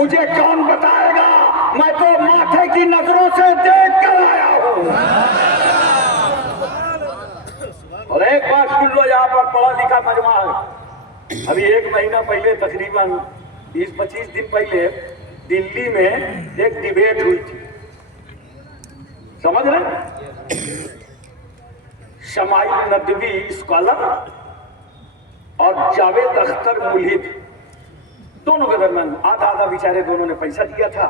مجھے کون بتائے گا؟ میں تو ماتھے کی نظروں سے دیکھ کر آیا ہوں۔ اور ایک بات سن لو، یہاں پر پڑھا لکھا مجمع ہے۔ ابھی 1 مہینہ پہلے، تقریباً 20-25 دن پہلے دلی میں ایک ڈیبیٹ ہوئی تھی، سمجھ رہے؟ شمائل ندوی اسکالر اور جاوید اختر ملحد، دونوں کے درمیان آدھا بیچارے دونوں نے پیسہ دیا تھا،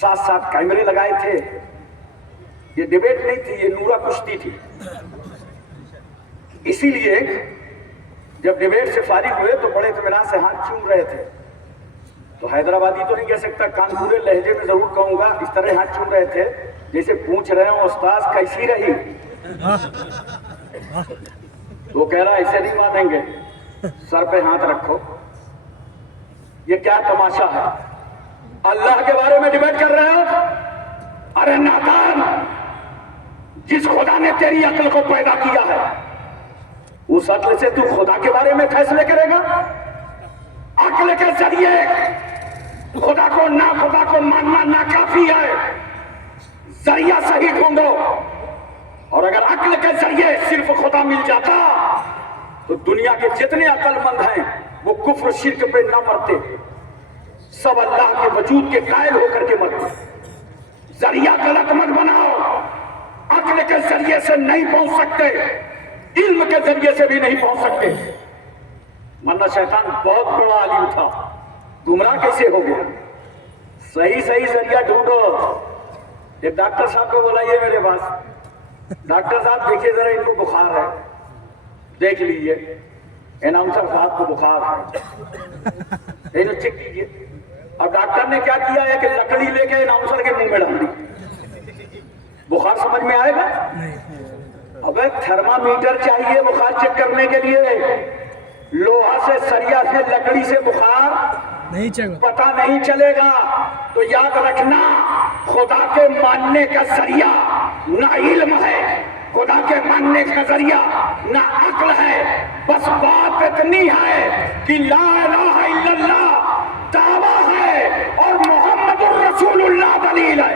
ساتھ کیمرے لگائے تھے۔ یہ ڈیبیٹ نہیں تھی، یہ نورا کشتی تھی۔ اسی لیے جب ڈیبیٹ سے فارغ ہوئے تو بڑے اطمینان سے ہاتھ چوم رہے تھے۔ تو حیدرآبادی تو نہیں کہہ سکتا، کانپورے لہجے میں ضرور کہوں گا، اس طرح ہاتھ چوم رہے تھے جیسے پوچھ رہے ہوں استاذ کیسی رہی؟ وہ کہہ رہا ایسے نہیں مانیں گے، سر پہ ہاتھ رکھو۔ یہ کیا تماشا ہے؟ اللہ کے بارے میں ڈیبیٹ کر رہے ہو؟ ارے نادان، جس خدا نے تیری عقل کو پیدا کیا ہے اس عقل سے تو خدا کے بارے میں فیصلے کرے گا؟ عقل کے ذریعے خدا کو ماننا ناکافی ہے، ذریعہ صحیح ڈھونڈو۔ اور اگر عقل کے ذریعے صرف خدا مل جاتا تو دنیا کے جتنے عقل مند ہیں وہ کفر شرک پہ نہ مرتے، سب اللہ کے وجود کے قائل ہو کر کے مرتے۔ ذریعہ غلط مت بناؤ، عقل کے ذریعے سے نہیں پہنچ سکتے، علم کے ذریعے سے بھی نہیں پہنچ سکتے، ورنہ شیطان بہت بڑا عالم تھا، گمراہ کیسے ہو گیا؟ صحیح ذریعہ ڈھونڈو۔ ایک ڈاکٹر صاحب کو بلائیے میرے پاس، ڈاکٹر صاحب دیکھیے ذرا ان کو بخار ہے، دیکھ لیجیے۔ اناؤنسر صاحب کو بخار ہے، انہیں چیک کیجیے۔ اب ڈاکٹر نے کیا کیا ہے کہ لکڑی لے کے اناؤنسر کے منہ میں ڈال دی، بخار سمجھ میں آئے گا؟ ابے تھرمامیٹر چاہیے بخار چیک کرنے کے لیے، لوہا سے، سریا سے، لکڑی سے بخار پتہ نہیں چلے گا۔ تو یاد رکھنا، خدا کے ماننے کا ذریعہ نہ علم ہے، خدا کے ماننے کا ذریعہ نہ عقل ہے، بس بات اتنی ہے کہ لا الہ الا اللہ دعویٰ ہے اور محمد الرسول اللہ دلیل ہے۔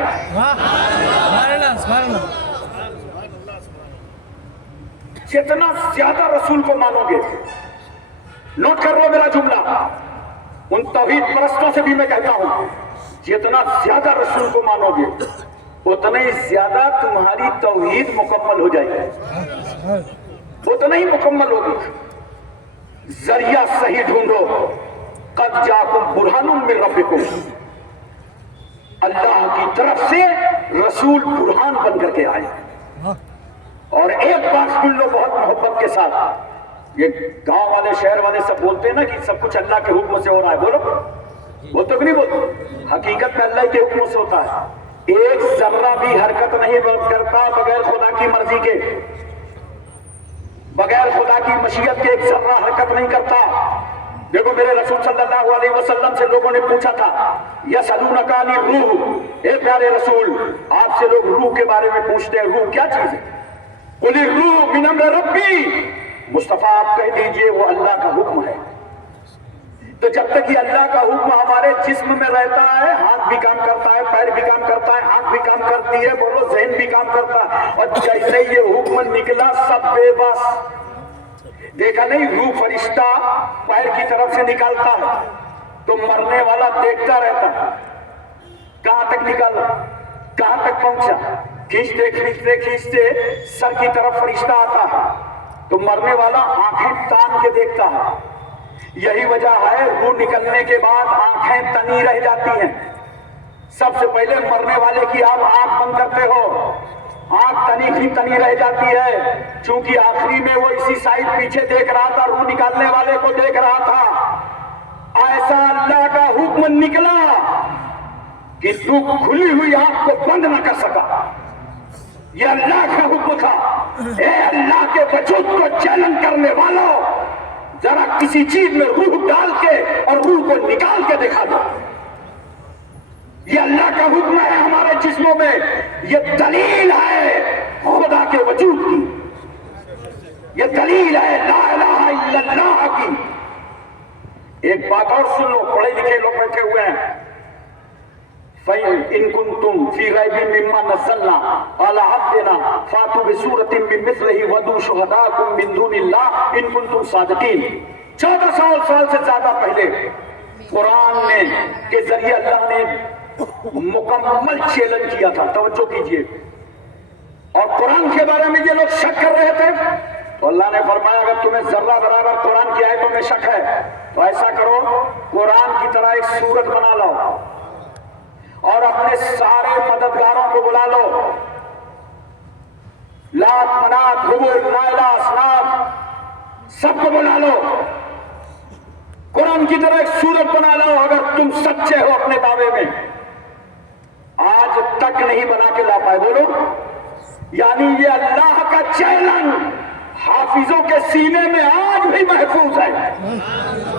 جتنا زیادہ رسول کو مانو گے، نوٹ کر لو میرا جملہ، ان توحید پرستوں سے بھی میں کہتا ہوں، جتنا زیادہ رسول کو مانو گے اتنا ہی زیادہ تمہاری توحید مکمل ہو جائے گی، اتنا ہی مکمل ہوگی۔ ذریعہ صحیح ڈھونڈو۔ قد جاءکم برہان من ربکم، اللہ کی طرف سے رسول برہان بن کر کے آئے۔ اور ایک بات سن لو بہت محبت کے ساتھ، یہ گاؤں والے شہر والے سب بولتے ہیں نا کہ سب کچھ اللہ کے حکم سے ہو رہا ہے، بولو بولتے کہ نہیں بولتے؟ حقیقت میں اللہ کے حکم سے ہوتا ہے۔ ایک ذرہ بھی حرکت نہیں کرتا بغیر خدا کی مرضی کے، بغیر خدا کی مشیت کے ایک ذرہ حرکت نہیں کرتا۔ دیکھو میرے رسول صلی اللہ علیہ وسلم سے لوگوں نے پوچھا تھا، یسألونک عن الروح، اے پیارے رسول آپ سے لوگ روح کے بارے میں پوچھتے ہیں، روح کیا چیز ہے؟ قل الروح من امر ربی، مصطفیٰ آپ کہہ دیجئے وہ اللہ کا حکم ہے۔ تو جب تک یہ اللہ کا حکم ہمارے جسم میں رہتا ہے، ہاتھ بھی کام کرتا ہے، پیر بھی کام کرتا ہے، آنکھ بھی کام کرتی ہے، بولو ذہن بھی کام کرتا ہے، اور جیسے یہ حکم نکلا سب بے بس۔ دیکھا نہیں روح فرشتہ پیر کی طرف سے نکالتا ہے تو مرنے والا دیکھتا رہتا ہے، کہاں تک نکالا، کہاں تک پہنچا، کھینچتے کھینچتے کھینچتے سر کی طرف فرشتہ آتا ہے تو مرنے والا آنکھیں تان کے دیکھتا ہے۔ یہی وجہ ہے روح نکلنے کے بعد آنکھیں تنی رہ جاتی ہیں۔ سب سے پہلے مرنے والے کی آپ آنکھ بند کرتے ہو، آنکھ تنی رہ جاتی ہے، چونکہ آخری میں وہ اسی سائڈ پیچھے دیکھ رہا تھا، روح نکالنے والے کو دیکھ رہا تھا۔ ایسا اللہ کا حکم نکلا کہ روح کھلی ہوئی آنکھ کو بند نہ کر سکا۔ یہ اللہ کا حکم تھا۔ اے اللہ کے وجود کو چیلنج کرنے والوں، ذرا کسی چیز میں روح ڈال کے اور روح کو نکال کے دکھا دو۔ یہ اللہ کا حکم ہے ہمارے جسموں میں، یہ دلیل ہے خدا کے وجود کی، یہ دلیل ہے لا الہ الا اللہ کی۔ ایک بات اور سن لو، پڑھے لکھے لوگ بیٹھے ہوئے ہیں، فَإِن كُنتُمْ فِي رَيْبٍ مِّمَّا نَزَّلْنَا عَلَىٰ عَبْدِنَا فَأْتُوا بِسُورَةٍ مِّن مِّثْلِهِ وَادْعُوا شُهَدَاءَكُم مِّن دُونِ اللَّهِ إِن كُنتُمْ صَادِقِينَ۔ 1400 سال سے زیادہ پہلے قرآن نے کے ذریعے اللہ نے مکمل چیلنج کیا تھا۔ توجہ کیجئے، اور قرآن کے بارے میں یہ لوگ شک کر رہے تھے تو اللہ نے فرمایا اگر تمہیں ذرہ برابر قرآن کی آیتوں میں شک ہے تو ایسا کرو، قرآن کی طرح ایک سورت بنا لو اور اپنے سارے مددگاروں کو بلا لو، لات، منات، حبل، نائلہ، اصنام، سب کو بلا لو، قرآن کی طرح ایک سورت بنا لو اگر تم سچے ہو اپنے دعوے میں۔ آج تک نہیں بنا کے لا پائے، بولو۔ یعنی یہ اللہ کا چیلنج حافظوں کے سینے میں آج بھی محفوظ ہے۔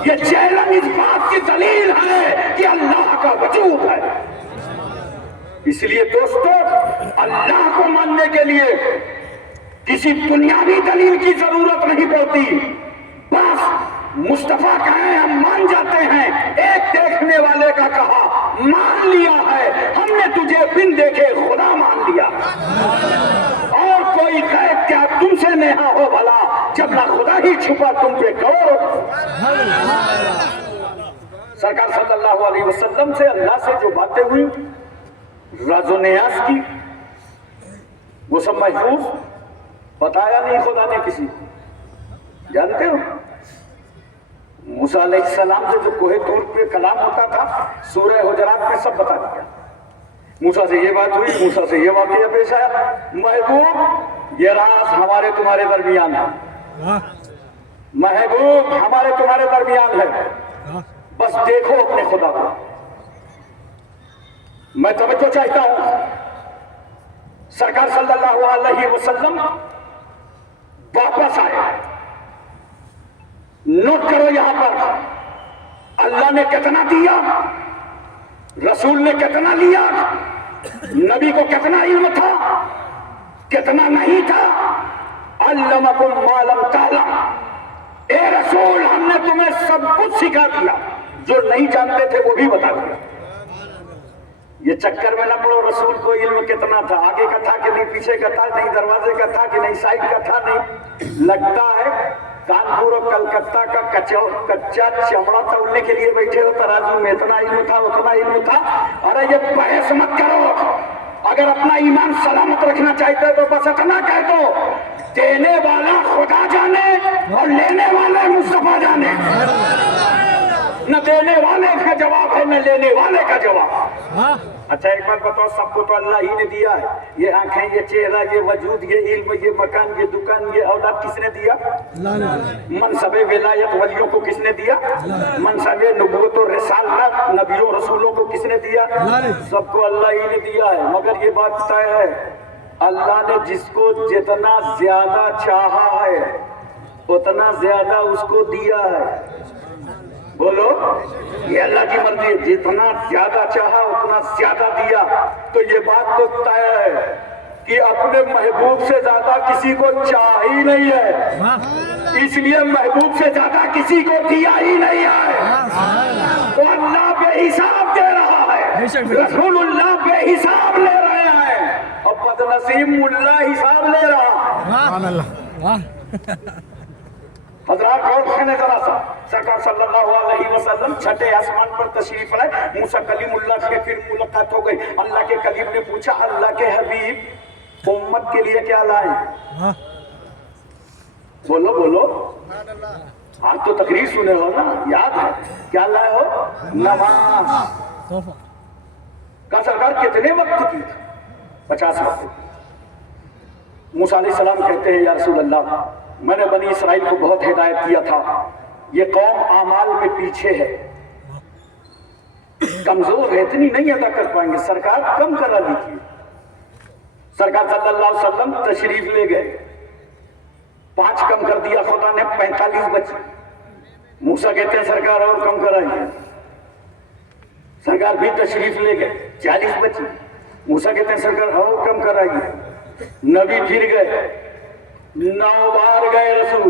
یہ چیلنج اس بات کی دلیل ہے کہ اللہ کا وجود ہے۔ اس لیے دوستو، اللہ کو ماننے کے لیے کسی دنیاوی دلیل کی ضرورت نہیں پڑتی، بس مصطفیٰ کہیں ہم مان جاتے ہیں، ایک دیکھنے والے کا کہا مان لیا ہے، ہم نے تجھے بن دیکھے خدا مان لیا، اور کوئی غیب کیا تم سے نیہا ہو بھلا جب نہ خدا ہی چھپا تم پہ کرو۔ سرکار صلی اللہ علیہ وسلم سے اللہ سے جو باتیں ہوئی راز و نیاز کی، وہ سب محفوظ، بتایا نہیں خدا نے کسی کو۔ جانتے ہو موسیٰ علیہ السلام سے جو کوہ طور پہ کلام ہوتا تھا، سورہ حجرات میں سب بتا دیا۔ موسیٰ سے یہ بات ہوئی، موسیٰ سے یہ واقعہ پیش آیا، محبوب یہ راز ہمارے تمہارے درمیان ہے، محبوب ہمارے تمہارے درمیان ہے، بس دیکھو اپنے خدا کو۔ میں توجہ چاہتا ہوں، سرکار صلی اللہ علیہ وسلم واپس آئے۔ نوٹ کرو یہاں پر اللہ نے کتنا دیا، رسول نے کتنا لیا، نبی کو کتنا علم تھا، کتنا نہیں تھا۔ علمکم ما لم تعلم، اے رسول ہم نے تمہیں سب کچھ سکھا دیا، جو نہیں جانتے تھے وہ بھی بتا دیا۔ یہ چکر میں نہ پڑو رسول کو علم کتنا تھا، آگے کا تھا کہ نہیں، پیچھے کا تھا نہیں، دروازے کا تھا کہ نہیں، سائڈ کا تھا نہیں۔ لگتا ہے کانپور اور کلکتہ کا کچا چمڑا تولنے کے لیے بیٹھے ہو ترازو میں، اتنا علم تھا اتنا علم تھا۔ ارے یہ بحث مت کرو، اگر اپنا ایمان سلامت رکھنا چاہتے ہو تو بس اتنا کہہ دو دینے والا خدا جانے اور لینے والے مصطفیٰ جانے۔ نہ دینے والے کا جواب ہے نہ لینے والے کا جواب۔ اچھا ایک بات بتاؤ، سب کو تو اللہ ہی نے دیا ہے، یہ آنکھیں، یہ چہرہ، یہ وجود، یہ علم، یہ مکان، یہ دکان، یہ اولاد کس نے دیا؟ منصب ولایت ولیوں کو کس نے دیا؟ منصب نبوت و رسالت نبیوں رسولوں کو کس نے دیا؟ سب کو اللہ ہی نے دیا ہے، مگر یہ بات طے ہے اللہ نے جس کو جتنا زیادہ چاہا ہے اتنا زیادہ اس کو دیا ہے۔ بولو، یہ اللہ کی مرضی ہے، جتنا زیادہ چاہا اتنا زیادہ دیا۔ تو یہ بات تو طے ہے کہ اپنے محبوب سے زیادہ کسی کو چاہ ہی نہیں ہے، اس لیے محبوب سے زیادہ کسی کو دیا ہی نہیں ہے۔ تو اللہ بے حساب دے رہا ہے، رسول اللہ بے حساب لے رہے ہیں، اور بدنصیب ملا حساب لے رہا۔ حضرات غور کرنے ذرا سا، سرکار صلی اللہ علیہ وسلم چھٹے آسمان پر تشریف لائے، موسیٰ کلیم اللہ سے پھر ملاقات ہو گئی۔ اللہ کے کلیم نے پوچھا اللہ کے حبیب امت کے لیے کیا لائیں؟ بولو بولو، آپ تو تقریر سنے ہو نا، یاد ہے کیا لائے ہو؟ نماز۔ کہا سرکار کتنے وقت کی؟ 50 وقت۔ موسیٰ علیہ السلام کہتے ہیں یا رسول اللہ میں نے بنی اسرائیل کو بہت ہدایت کیا تھا، یہ قوم اعمال میں پیچھے ہے، کمزور ہے، اتنی نہیں ادا کر پائیں گے، سرکار کم کرا لیجیے۔ سرکار صلی اللہ علیہ وسلم تشریف لے گئے، 5 کم کر دیا خدا نے، 45 بچے۔ موسیٰ کہتے ہیں سرکار اور کم کرائیے، سرکار بھی تشریف لے گئے، 40 بچے۔ موسیٰ کہتے ہیں سرکار اور کم کرائیے۔ نبی پھر گئے، 9 بار گئے رسول،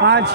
5।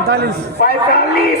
45। 45।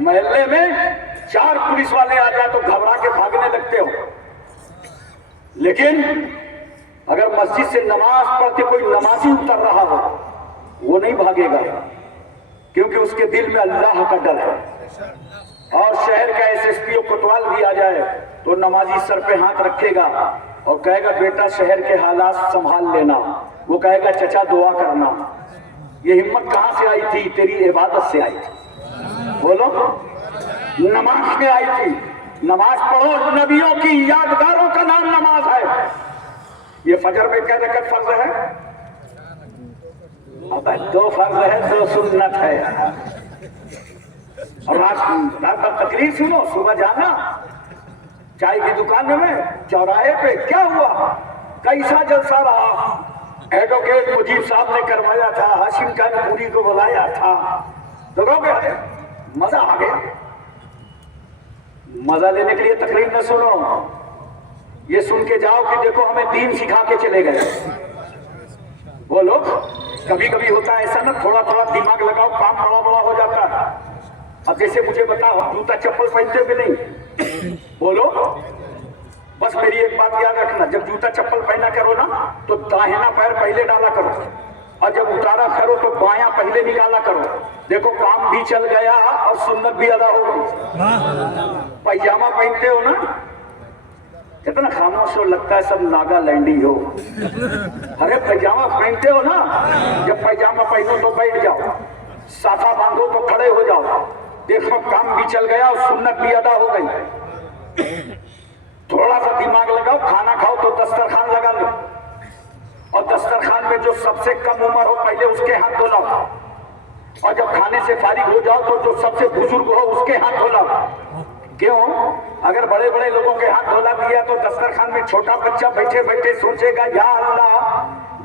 محلے میں 4 پولیس والے آ جائے تو گھبرا کے بھاگنے لگتے ہو، لیکن اگر مسجد سے نماز پڑھ کے کوئی نمازی اتر رہا ہو وہ نہیں بھاگے گا، کیونکہ اس کے دل میں اللہ کا ڈر ہے۔ اور شہر کا ایس ایس پی اور کوتوال بھی آ جائے تو نمازی سر پہ ہاتھ رکھے گا اور کہے گا بیٹا شہر کے حالات سنبھال لینا، وہ کہے گا چچا دعا کرنا۔ یہ ہمت کہاں سے آئی تھی؟ تیری عبادت سے آئی تھی، بولو، نماز میں آئی تھی۔ نماز پڑھو، نبیوں کی یادگاروں کا نام نماز ہے۔ یہ فجر میں کیا رکعت فرض ہے؟ اب 2 فرض ہے، 2 سنت ہے۔ اور رات بھر تقریر سنو، صبح جانا چائے کی دکان میں، چوراہے پہ کیا ہوا، کیسا جلسہ رہا، ایڈوکیٹ مجیب صاحب نے کروایا تھا، ہاشم خان پوری کو بلایا تھا، تو گئے، مزہ آ گیا۔ مزہ لینے کے لیے تقریر نہ سنو، یہ سن کے جاؤ کہ دیکھو ہمیں دین سکھا کے چلے گئے۔ وہ لوگ کبھی کبھی ہوتا ہے ایسا نا، تھوڑا تھوڑا دماغ لگاؤ، کام بڑا بڑا ہو جاتا ہے۔ اب جیسے مجھے بتاؤ، جوتا چپل پہنتے بھی نہیں، بولو، بس میری ایک بات یاد رکھنا، جب جوتا چپل پہنا کرو نا تو داہنا پیر پہلے ڈالا کرو، اور جب اتارا کرو تو بایاں پہلے نکالا کرو۔ دیکھو کام بھی چل گیا اور سنت بھی ادا ہو گئی۔ پائجامہ پہنتے ہو نا، اتنا خاموش ہو لگتا ہے سب ناگا لینڈی ہو۔ ارے پائجامہ پہنتے ہو نا، جب پائجامہ پہنو تو بیٹھ جاؤ، صافہ باندھو تو کھڑے ہو جاؤ۔ دیکھو کام بھی چل گیا اور سنت بھی ادا ہو گئی۔ تھوڑا سا دماغ لگاؤ، کھانا کھاؤ تو دسترخوان لگا لو، اور دسترخوان میں جو سب سے کم عمر ہو پہلے اس کے ہاتھ دھلاؤ، اور جب کھانے سے فارغ ہو جاؤ تو جو سب سے بزرگ ہو اس کے ہاتھ دھلاؤ۔ کیوں؟ اگر بڑے بڑے لوگوں کے ہاتھ دھلا دیا تو دسترخوان میں چھوٹا بچہ بیٹھے بیٹھے سوچے گا یا اللہ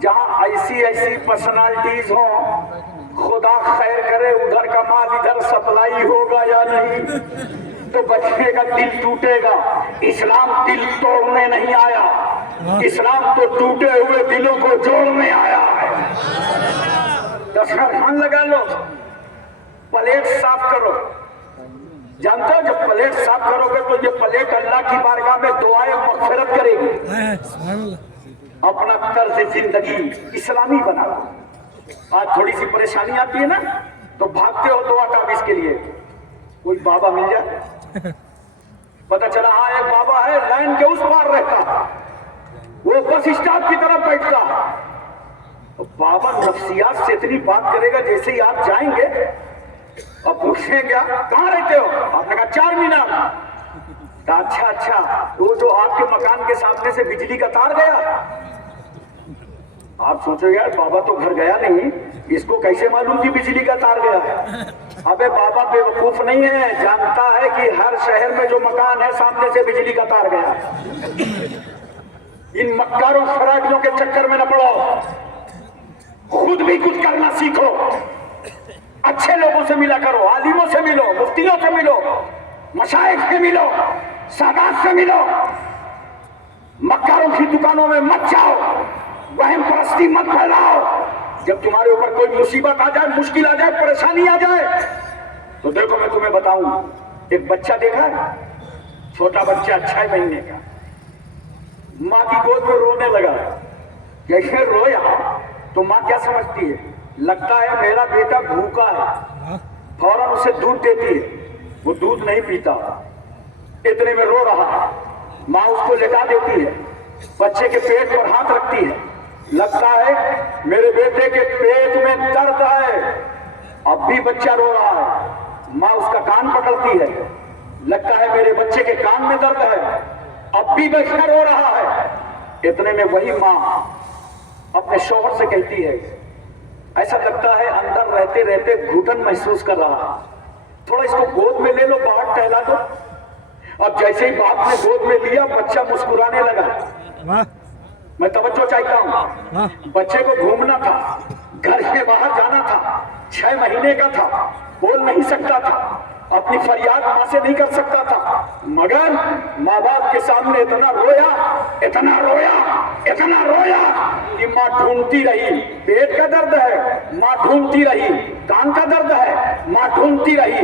جہاں ایسی پرسنالٹیز ہوں خدا خیر کرے ادھر کا مال ادھر سپلائی ہوگا یا نہیں، تو بچے کا دل ٹوٹے گا۔ اسلام دل توڑنے نہیں آیا، اسلام تو ٹوٹے ہوئے دلوں کو جوڑنے آیا ہے۔ دسترخوان لگا لو، پلیٹ صاف کرو۔ جانتے ہو جب پلیٹ صاف کرو گے تو یہ پلیٹ اللہ کی بارگاہ میں دعائیں مغفرت کرے گی۔ اپنا طرز زندگی اسلامی بنا لو۔ آج تھوڑی سی پریشانی آتی ہے نا تو بھاگتے ہو دعا تعویذ کے لیے، کوئی بابا مل جائے، پتہ چلا ہاں ایک بابا ہے لائن کے اس پار رہتا، وہ بس اسٹاپ کی طرف بیٹھتا۔ بابا نفسیات سے اتنی بات کرے گا جیسے ہی آپ جائیں گے اور پوچھیں گا کہاں رہتے ہو، آپ نے کہا 4 مینار۔ اچھا وہ جو آپ کے مکان کے سامنے سے بجلی کا تار گیا، آپ سوچو یار بابا تو گھر گیا نہیں، اس کو کیسے معلوم کہ بجلی کا تار گیا ہے؟ ابے بابا بے وقوف نہیں ہے، جانتا ہے کہ ہر شہر میں جو مکان ہے سامنے سے بجلی کا تار گیا۔ ان مکاروں فراڈیوں کے چکر میں نہ پڑو، خود بھی کچھ کرنا سیکھو، اچھے لوگوں سے ملا کرو، عالموں سے ملو، مفتیوں سے ملو، مشائخ سے ملو، سادات سے ملو، مکاروں کی دکانوں میں مت جاؤ، وہم پرستی مت پھیلاؤ۔ جب تمہارے اوپر کوئی مصیبت آ جائے، مشکل آ جائے، پریشانی آ جائے تو دیکھو میں تمہیں بتاؤں، ایک بچہ دیکھا ہے، چھوٹا بچہ 6 مہینے کا، ماں کی گود میں رونے لگا، جیسے رویا تو ماں کیا سمجھتی ہے، لگتا ہے میرا بیٹا بھوکا ہے، فوراً اسے دودھ دیتی ہے، وہ دودھ نہیں پیتا، اتنے میں رو رہا ہے، ماں اس کو لٹا دیتی ہے، بچے کے پیٹ پر ہاتھ رکھتی ہے، لگتا ہے میرے بیٹے کے پیٹ میں درد ہے، اب بھی بچہ رو رہا ہے، ماں اس کا کان پکڑتی ہے، لگتا ہے میرے بچے کے کان میں درد ہے، اب بھی بچہ رو رہا ہے، اتنے میں وہی ماں اپنے شوہر سے کہتی ہے، ایسا لگتا ہے اندر رہتے رہتے گھٹن محسوس کر رہا ہے، تھوڑا اس کو گود میں لے لو، باہر ٹہلا دو۔ اب جیسے ہی باپ نے گود میں لیا بچہ مسکرانے لگا۔ میں توجہ چاہتا ہوں، بچے کو گھومنا تھا، گھر سے باہر جانا تھا، 6 مہینے کا تھا، بول نہیں سکتا تھا، اپنی فریاد ماں سے نہیں کر سکتا تھا، مگر ماں باپ کے سامنے اتنا رویا اتنا رویا اتنا رویا کہ ماں ڈھونڈتی رہی، پیٹ کا درد ہے، ماں ڈھونڈتی رہی، کان کا درد ہے، ماں ڈھونڈتی رہی،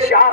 4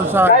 100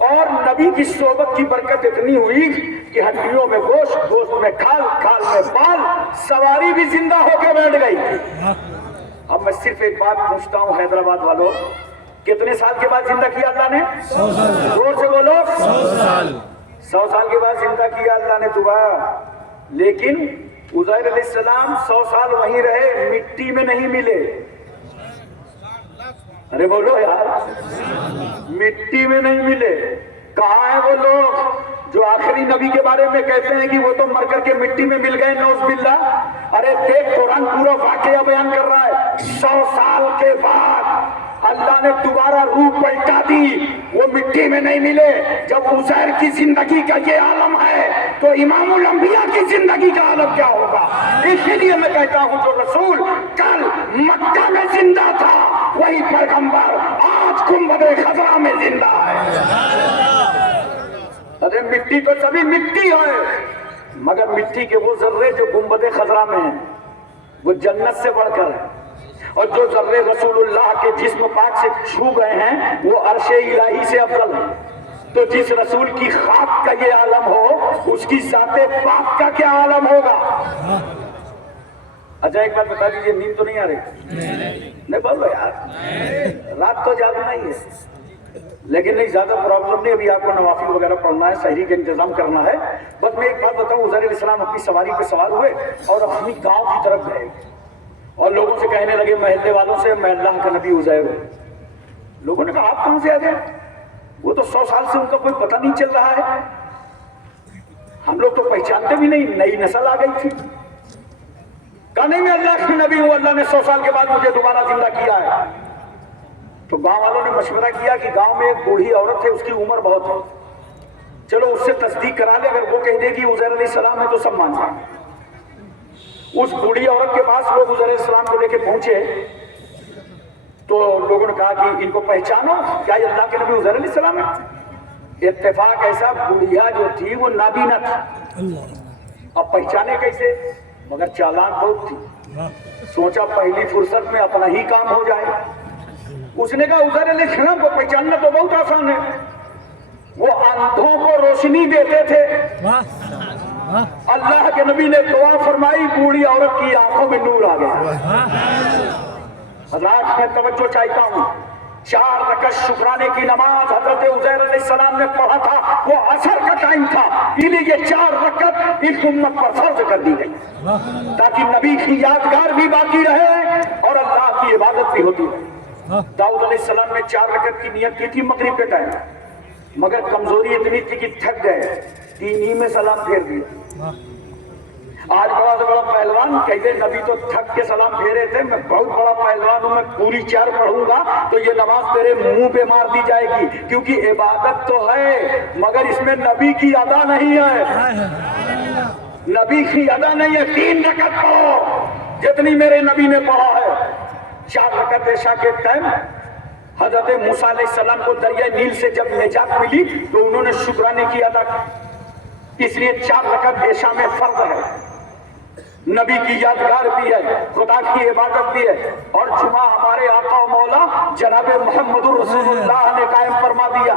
اور نبی کی صحبت کی برکت اتنی ہوئی کہ ہڈیوں میں گوشت، گوشت میں کھال، کھال میں بال، سواری بھی زندہ ہو کے بیٹھ گئی۔ اب میں صرف ایک بات پوچھتا ہوں حیدرآباد والوں، کتنے سال کے بعد زندہ کیا اللہ نے؟ 100 سال۔ زور سے بولو۔ 100 سال۔ 100 سال کے بعد زندہ کیا اللہ نے دوبارہ، لیکن عزیر علیہ السلام 100 سال وہیں رہے، مٹی میں نہیں ملے۔ ارے بولو یار، مٹی میں نہیں ملے۔ کہاں ہیں وہ لوگ جو آخری نبی کے بارے میں کہتے ہیں کہ وہ تو مر کر کے مٹی میں مل گئے، نعوذ باللہ؟ ارے دیکھ قرآن پورا واقعہ بیان کر رہا ہے، 100 سال کے بعد اللہ نے دوبارہ روح پلٹا دی، وہ مٹی میں نہیں ملے۔ جب عزیر کی زندگی کا یہ عالم ہے تو امام الانبیاء کی زندگی کا عالم کیا ہوگا؟ اسی لیے میں کہتا ہوں جو رسول کل مکہ میں زندہ تھا وہی پیغمبر آج گنبد خضرا میں زندہ ہے۔ ارے مٹی تو سبھی مٹی ہے، مگر مٹی کے وہ ذرے جو گنبد خضرا میں ہیں وہ جنت سے بڑھ کر ہیں، اور جو ذرے رسول اللہ کے جسم پاک سے چھو گئے ہیں وہ عرش الہی سے افضل ہیں۔ تو جس رسول کی خاک کا یہ عالم ہو اس کی ذات پاک کا کیا عالم ہوگا؟ اچھا ایک بات بتا دیجئے، نیند تو نہیں آ رہی؟ نہیں بولو یار، رات تو جاگنا ہی ہے، لیکن نہیں زیادہ پرابلم نہیں، ابھی آپ کو نوافل وغیرہ پڑھنا ہے، سحری کا انتظام کرنا ہے۔ بس میں ایک بات بتاؤں، عزیر علیہ السلام اپنی سواری پہ سوار ہوئے اور اپنی گاؤں کی طرف گئے اور لوگوں سے کہنے لگے، محلے والوں سے، میں اللہ کا نبی عزیر ہوں۔ لوگوں نے کہا آپ کہاں سے آ گئے؟ وہ تو 100 سال سے ان کا کوئی پتہ نہیں چل رہا ہے، ہم لوگ تو پہچانتے بھی نہیں، نئی نسل آ گئی تھی۔ کہا نہیں میں اللہ کی نبی ہوں، اللہ نے 100 سال کے بعد مجھے دوبارہ زندہ کیا ہے۔ تو گاؤں والوں نے مشورہ کیا کہ گاؤں میں ایک بوڑھی عورت ہے، اس کی عمر بہت ہے، چلو اس سے تصدیق کرا لے، اگر وہ کہہ دے کہ عزیر علیہ السلام ہے تو سب مان جائیں گے۔ اس بوڑھی عورت کے پاس لوگ عزیر علیہ السلام کو لے کے پہنچے تو لوگوں نے کہا کہ ان کو پہچانو، کیا یہ اللہ کے نبی عزیر علیہ السلام ہے؟ اتفاق ایسا، بوڑھیا جو تھی وہ نابینا تھی، اب پہچانے کیسے؟ مگر چالان بہت تھی، سوچا پہلی فرصت میں اپنا ہی کام ہو جائے۔ اس نے کہا عزیر علیہ السلام کو پہچاننا تو بہت آسان ہے، وہ اندھوں کو روشنی دیتے تھے۔ اللہ کے نبی نے دعا فرمائی، بوڑھی عورت کی آنکھوں میں نور آ گیا۔ حضرات میں توجہ چاہتا ہوں، 4 رکعت شکرانے کی نماز حضرت عزیر علیہ السلام نے پڑھا تھا، وہ عصر کا ٹائم تھا، اس لیے یہ 4 رکعت اس امت پر فرض کر دی گئی تاکہ نبی کی یادگار بھی باقی رہے اور اللہ کی عبادت بھی ہوتی رہے۔ داؤد علیہ السلام نے 4 رکعت کی نیت کی تھی مغرب کے ٹائم، مگر کمزوری اتنی تھی کہ تھک گئے، 3 ہی میں سلام پھیر دیا۔ آج بڑا سے بڑا پہلوان کہتے نبی تو تھک کے سلام پھیرے تھے، میں بہت بڑا پہلوان ہوں، میں پوری 4 پڑھوں گا تو یہ نماز تیرے منہ پہ مار دی جائے گی، کیونکہ عبادت تو ہے مگر اس میں نبی کی ادا نہیں ہے، نبی کی ادا نہیں ہے۔ 3 رکعت پڑھو جتنی میرے نبی نے پڑھا ہے۔ 4 رکعت عشاء کے ٹائم حضرت موسیٰ علیہ السلام کو دریائے نیل سے جب نجات ملی تو انہوں نے شکرانے کی ادا کی، اس لیے 4 رکعت عشاء میں فرض ہے، نبی کی یادگار بھی ہے، خدا کی عبادت بھی ہے، اور جمعہ ہمارے آقا و مولا جناب محمد رسول اللہ نے قائم فرما دیا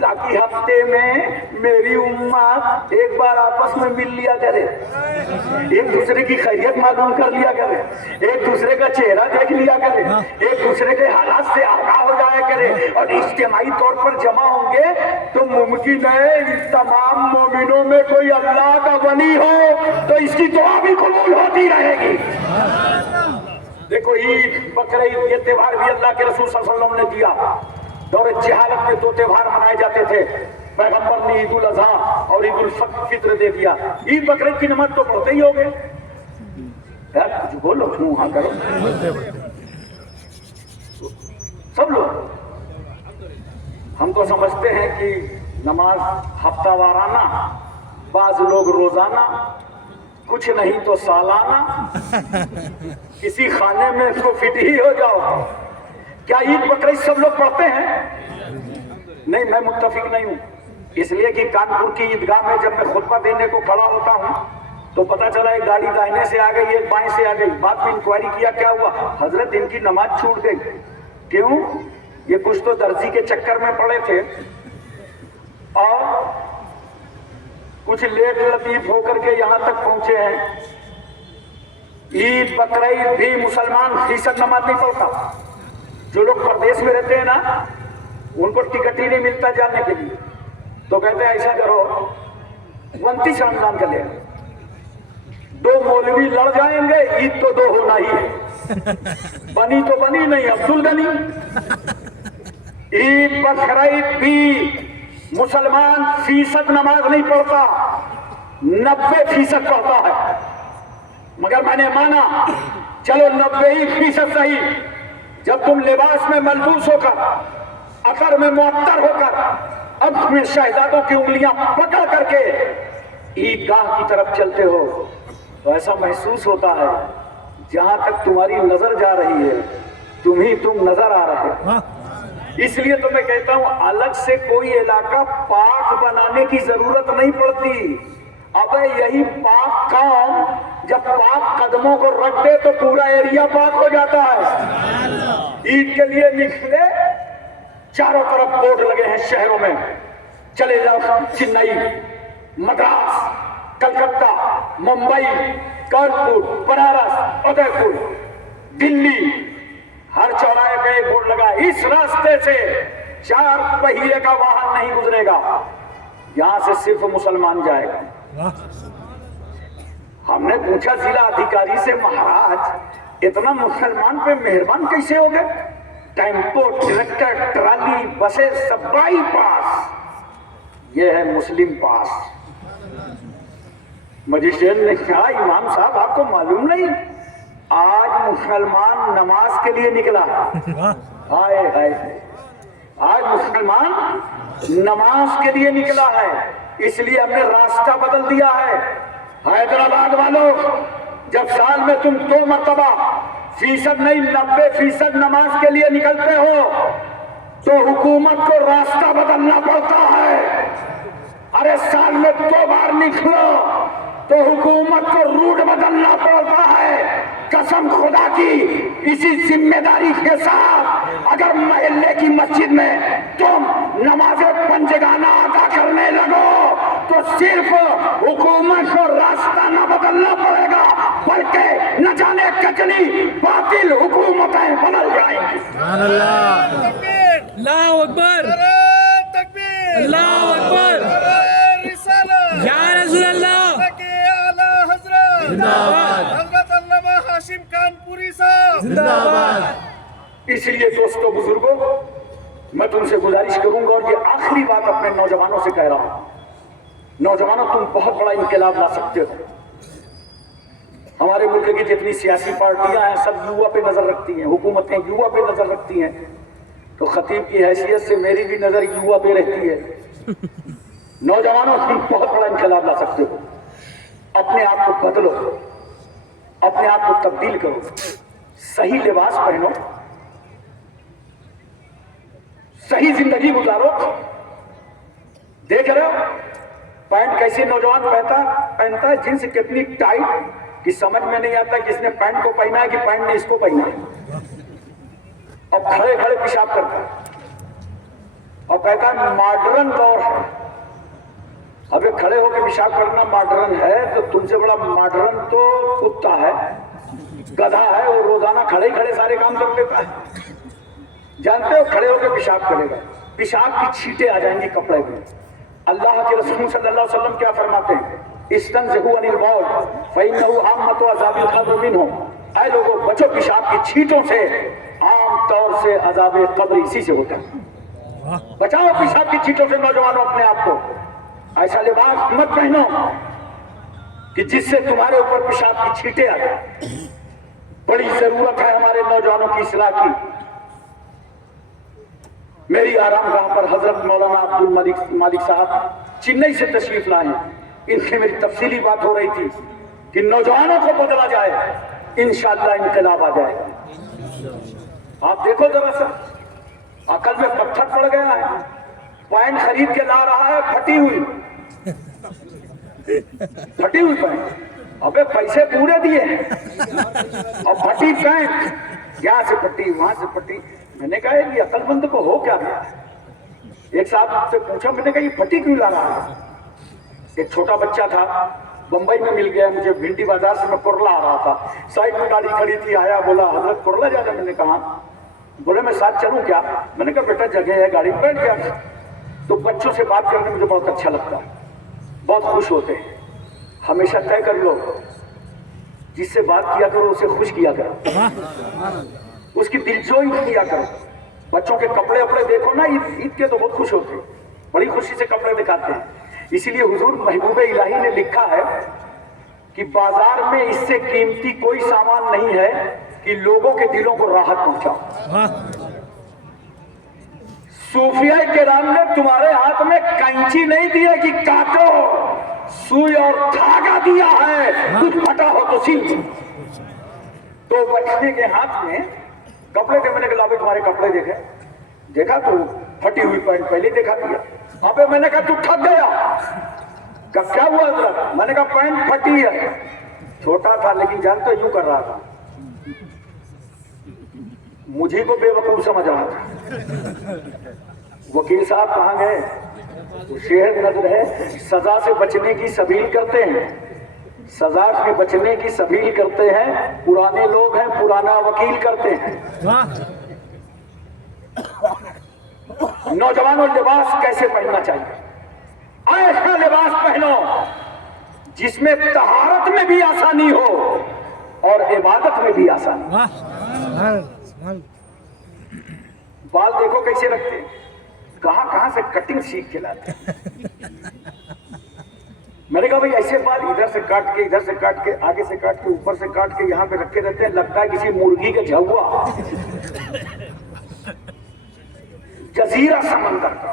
تاکہ ہفتے میں میری امت ایک بار آپس میں مل لیا کرے، ایک دوسرے کی خیریت معلوم کر لیا کرے، ایک دوسرے کا چہرہ دیکھ لیا کرے، ایک دوسرے کے حالات سے آگاہ ہو جایا کرے، اور اجتماعی طور پر جمع ہوں گے تو ممکن ہے تمام مومنوں میں کوئی اللہ کا ولی ہو تو اس کی دعا بھی قبول ہوتی رہے گی۔ دیکھو عید، بقرعید، یہ تہوار بھی اللہ کے رسول صلی اللہ علیہ وسلم نے دیا۔ دور جہالت میں 2 تہوار منائے جاتے تھے، پیغمبر نے عید الاضحیٰ اور عید الفطر دے دیا۔ عید بقرعید کی نماز تو پڑھتے ہی ہوگے یار، کچھ بولو، ہاں کرو سب لوگ۔ ہم تو سمجھتے ہیں کہ نماز ہفتہ وارانہ، بعض لوگ روزانہ، کچھ نہیں تو سالانہ، کسی خانے میں اس کو فٹ ہی ہو جاؤ۔ کیا عید بقرعید سب لوگ پڑھتے ہیں؟ نہیں، میں متفق نہیں ہوں، اس لیے کہ کانپور کی عیدگاہ میں جب میں خطبہ دینے کو کھڑا ہوتا ہوں تو پتا چلا ایک گاڑی دائنے سے آ گئی، ایک بائیں سے آ گئی، بعد میں انکوائری کیا کیا ہوا، حضرت ان کی نماز چھوٹ گئی۔ کیوں؟ یہ کچھ تو درزی کے چکر میں پڑے تھے، اور کچھ لیٹ لطیف ہو کر کے یہاں تک پہنچے ہیں عید بقرعید بھی مسلمان فیصد نماز نہیں پڑھتا. جو لوگ پردیش میں رہتے ہیں نا ان کو ٹکٹ ہی نہیں ملتا جانے کے لیے, تو کہتے ہیں ایسا کرو 29 رمضان کا لے, 2 مولوی لڑ جائیں گے, عید تو 2 ہونا ہی ہے, بنی تو بنی نہیں عبد الغنی. عید بقرعید بھی مسلمان فیصد نماز نہیں پڑھتا, 90% پڑھتا ہے. مگر میں نے مانا چلو 90% صحیح, جب تم لباس میں ملبوس ہو کر, عطر میں معطر ہو کر, اب میں شہزادوں کی انگلیاں پکڑ کر کے عیدگاہ کی طرف چلتے ہو تو ایسا محسوس ہوتا ہے جہاں تک تمہاری نظر جا رہی ہے تم نظر آ رہے ہو. اس لیے تو میں کہتا ہوں الگ سے کوئی علاقہ پاک بنانے کی ضرورت نہیں پڑتی. اب یہی پاک کام جب پاک قدموں کو رکھ دے تو پورا ایریا پاک ہو جاتا ہے. عید کے لیے نکلے, چاروں طرف بورڈ لگے ہیں شہروں میں, چلے جاؤ چنئی, مدراس, کلکتہ, ممبئی, کانپور, بنارس, ادے پور, دلی, ہر چوراہے پہ ایک بورڈ لگا, اس راستے سے 4 پہیے کا واہن نہیں گزرے گا, یہاں سے صرف مسلمان جائے گا. ہم نے پوچھا ضلع ادھیکاری سے, مہاراج اتنا مسلمان پہ مہربان کیسے ہو گئے؟ ٹیمپو, ٹریکٹر, ٹرالی, بسیں سب بائی پاس, یہ ہے مسلم پاس. مجیشین نے کہا امام صاحب آپ کو معلوم نہیں آج مسلمان نماز کے لیے نکلا, ہائے ہائے, آج مسلمان نماز کے لیے نکلا ہے, اس لیے ہم نے راستہ بدل دیا ہے. حیدرآباد والوں, جب سال میں تم 2 مرتبہ فیصد نہیں 90% نماز کے لیے نکلتے ہو تو حکومت کو راستہ بدلنا پڑتا ہے. ارے سال میں 2 بار نکلو تو حکومت کو روٹ بدلنا پڑتا ہے. قسم خدا کی اسی ذمہ داری کے ساتھ اگر محلے کی مسجد میں تم نماز پنجگانہ ادا کرنے لگو تو صرف حکومت کو راستہ نہ بدلنا پڑے گا بلکہ نہ جانے کتنی باطل حکومتیں بدل جائیں گی. اللہ اکبر, اللہ اکبر, یا رسول اللہ, زندہ باد, حضرت علامہ ہاشم کانپوری صاحب زندہ باد. اس لیے دوستو بزرگوں, میں تم سے گزارش کروں گا اور یہ آخری بات اپنے نوجوانوں سے کہہ رہا ہوں, نوجوانوں تم بہت بڑا انقلاب لا سکتے ہو. ہمارے ملک کی جتنی سیاسی پارٹیاں ہیں سب یوا پہ نظر رکھتی ہیں, حکومتیں یوا پہ نظر رکھتی ہیں, تو خطیب کی حیثیت سے میری بھی نظر یوا پہ رہتی ہے. نوجوانوں تم بہت بڑا انقلاب لا سکتے ہو. اپنے آپ کو بدلو, اپنے آپ کو تبدیل کرو, صحیح لباس پہنو, صحیح زندگی گزارو. دیکھ رہے ہو پینٹ کیسے نوجوان پہنتا ہے, جنس کتنی ٹائٹ کہ سمجھ میں نہیں آتا کہ اس نے پینٹ کو پہنا ہے کہ پینٹ نے اس کو پہنا ہے. اور کھڑے کھڑے پیشاب کرتا ہے اور کہتا ہے ماڈرن دور ہے. ابھی کھڑے ہو کے پیشاب کرنا ماڈرن ہے تو تم سے بڑا ماڈرن تو کتا ہے, گدھا ہے, وہ روزانہ کھڑے کھڑے سارے کام کر لیتا ہے. جانتے ہو کھڑے ہو کے پیشاب کرے گا, پیشاب کی چھینٹیں آ جائیں گی کپڑے میں. اللہ کے رسول صلی اللہ علیہ وسلم کیا فرماتے ہیں, استنزہوا عن البول فإنه عامة عذاب القبر منه. اے لوگوں بچو پیشاب کی چھینٹوں سے, عام طور سے عذاب قبر اسی سے ہوتا ہے. بچاؤ پیشاب کی چھینٹوں سے نوجوانوں اپنے آپ کو. ایسا لباس مت پہنو کہ جس سے تمہارے اوپر پیشاب کی چھینٹیں آ جائیں. بڑی ضرورت ہے ہمارے نوجوانوں کی اصلاح کی. میری آرام گاہ پر حضرت مولانا عبد المالک صاحب چنئی سے تشریف لائے, ان سے میری تفصیلی بات ہو رہی تھی کہ نوجوانوں کو بدلا جائے, انشاءاللہ انقلاب آ جائے گا. آپ دیکھو ذرا سا, عقل میں پتھر پڑ گیا ہے. پینٹ خرید کے لا رہا ہے پھٹی ہوئی پینٹ, ابے پیسے پورے دیے ہیں اور پھٹی پینٹ, یہاں سے پھٹی وہاں سے پھٹی. میں نے کہا یہ عقل مند کو ہو کیا گیا, ایک صاحب سے پوچھا, میں نے کہا یہ پھٹی کیوں لا رہا ہے؟ ایک چھوٹا بچہ تھا, بمبئی میں مل گیا مجھے, بھنڈی بازار سے میں کرلا آ رہا تھا, سائڈ میں گاڑی کھڑی تھی, آیا بولا حضرت کرلا جانا. میں نے کہا, بولے میں ساتھ چلوں کیا؟ میں نے کہا بیٹا جگہ ہے, گاڑی میں بیٹھ گیا. تو بچوں سے بات کرنے مجھے بہت اچھا لگتا ہے, بہت خوش ہوتے ہیں. ہمیشہ طے کر لو جس سے بات کیا کرو اسے خوش کیا کرو, اس کی دلجوئی کیا کرو. بچوں کے کپڑے اپڑے دیکھو نا, عید کے تو بہت خوش ہوتے ہیں, بڑی خوشی سے کپڑے دکھاتے ہیں. اسی لیے حضور محبوب الہی نے لکھا ہے کہ بازار میں اس سے قیمتی کوئی سامان نہیں ہے کہ لوگوں کے دلوں کو راحت پہنچاؤ. صوفیاء کرام نے تمہارے ہاتھ میں کینچی نہیں دی ہے کہ کاٹو, سوئی اور دھاگا دیا ہے, کچھ پھٹا ہو تو سی. تو بچنے کے ہاتھ میں کپڑے تھے, میں نے کہا تمہارے کپڑے دیکھے, دیکھا تو پھٹی ہوئی پینٹ پہلے دیکھا دیا. ابے میں نے کہا تو تھک گیا, کیا ہوا حضرت؟ میں نے کہا پینٹ پھٹی ہے. چھوٹا تھا لیکن جانتے یوں کر رہا تھا, مجھے کو بے وقوف سمجھ رہا تھا. وکیل صاحب کہاں گئے؟ شہر نظر ہے, سزا سے بچنے کی سبیل کرتے ہیں, سزا سے بچنے کی سبیل کرتے ہیں. پرانے لوگ ہیں, پرانا وکیل کرتے ہیں. نوجوانوں لباس کیسے پہننا چاہیے؟ ایسا لباس پہنو جس میں طہارت میں بھی آسانی ہو اور عبادت میں بھی آسانی. بال دیکھو کیسے رکھتے ہیں, کہاں سے کٹنگ سیکھ کے لاتے ہیں. میں نے کہا بھائی ایسے بال ادھر سے کاٹ کے, ادھر سے کاٹ کے, آگے سے کاٹ کے, اوپر سے کاٹ کے یہاں پہ رکھے رہتے ہیں, لگتا ہے کسی مرغی کا جھوا, جزیرہ سمندر کا.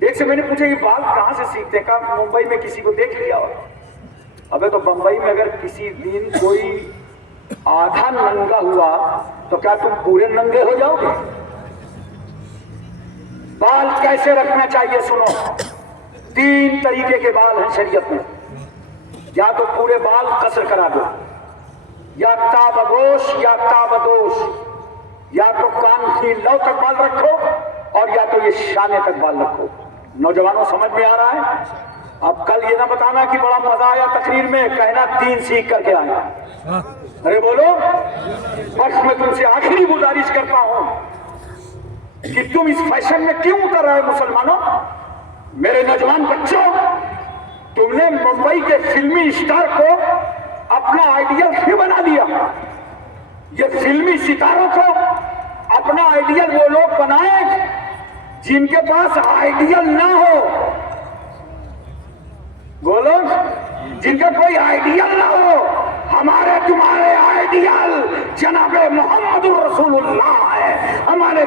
ایک سے میں نے پوچھا یہ بال کہاں سے سیکھتے ہیں؟ کہا ممبئی میں کسی کو دیکھ لیا. ابے تو بمبئی میں اگر کسی دن کوئی آدھا ننگا ہوا تو کیا تم پورے ننگے ہو جاؤ گے؟ بال کیسے رکھنا چاہیے سنو. 3 طریقے کے بال ہیں شریعت میں. یا تو پورے بال قصر کرا دو, یا تابگوش یا تابدوش, یا تو کان کی لو تک بال رکھو, اور یا تو یہ شانے تک بال رکھو. نوجوانوں سمجھ میں آ رہا ہے؟ اب کل یہ نہ بتانا کہ بڑا مزہ آیا تقریر میں, کہنا 3 سیکھ کر کے آئے. ارے بولو. بس میں تم سے آخری گزارش کرتا ہوں کہ تم اس فیشن میں کیوں اتر رہے مسلمانوں؟ میرے نوجوان بچوں, تم نے ممبئی کے فلمی اسٹار کو اپنا آئیڈیل کیوں بنا دیا؟ یہ فلمی ستاروں کو اپنا آئیڈیل وہ لوگ بنائیں جن کے پاس آئیڈیل نہ ہو. بولو, جن کا کوئی آئیڈیل نہ ہو. ہمارے تمہارے آئیڈیل جناب محمد رسول اللہ ہے.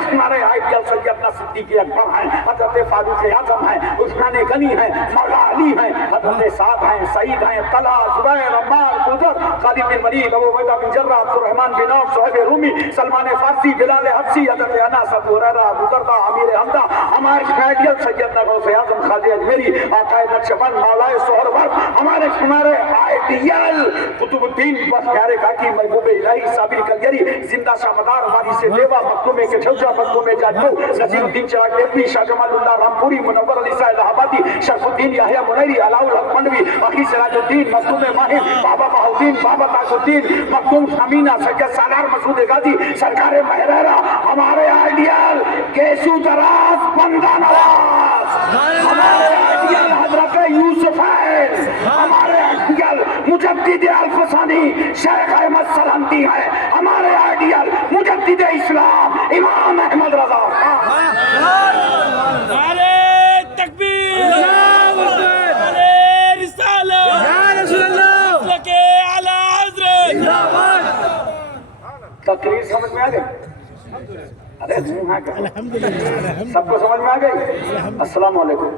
تمہارے آئیڈیل سیدنا صدیق اکبر ہیں, حضرت فاروق اعظم ہیں, عثمان غنی ہیں, مولا علی ہیں, حضرت سعد ہیں, سعید ہیں, طلحہ, زبیر, عمار, عمر, خالد بن ولید, ابو عبیدہ بن جرہ, عبد الرحمن بن عوف, صہیب رومی, سلمان فارسی, بلال حبشی, حضرت انس, ابو ہریرہ, ابو درداء, امیر حمزہ. ہمارے آئیڈیل سیدنا غوث اعظم خواجہ اجمیری, آقا نقشبند, مولا سہروردی. ہمارے تمہارے آئیڈیل قطب الدین بخش پیارے کاکی, محبوب الہی, صابر کلیری, زندہ شاہ مدار, وارث دیوا, مخدوم کے چھوچا, مخدوم جاجو, نذیر الدین چراغ دیوی, شاہ جمال اللہ رامپوری, منور علی شاہ الہ آبادی, شرف الدین یحییٰ منیری, علاء الحق منوی, اخی سراج الدین, مخدوم ماہر, بابا بہاؤدین, بابا تاج الدین, مخدوم امینہ, سید سالار مسعود غازی, سرکار مہرارا. ہمارے آئیڈیل کیسو دراز, بندہ نواز. ہمارے آئیڈیل حضرت یوسف ہے. ہمارے آئیڈیل مجدد الفسانی شیخ احمد سلامتی ہے. ہمارے آئیڈیل مجدد اسلام امام احمد رضا. نعرے تکبیر, نعرے رسالت, یا رسول اللہ, مسلک اعلی حضرت. تقریر سمجھ میں آ گئی؟ ارے الحمدللہ, سب کو سمجھ میں آ گئی؟ السلام علیکم.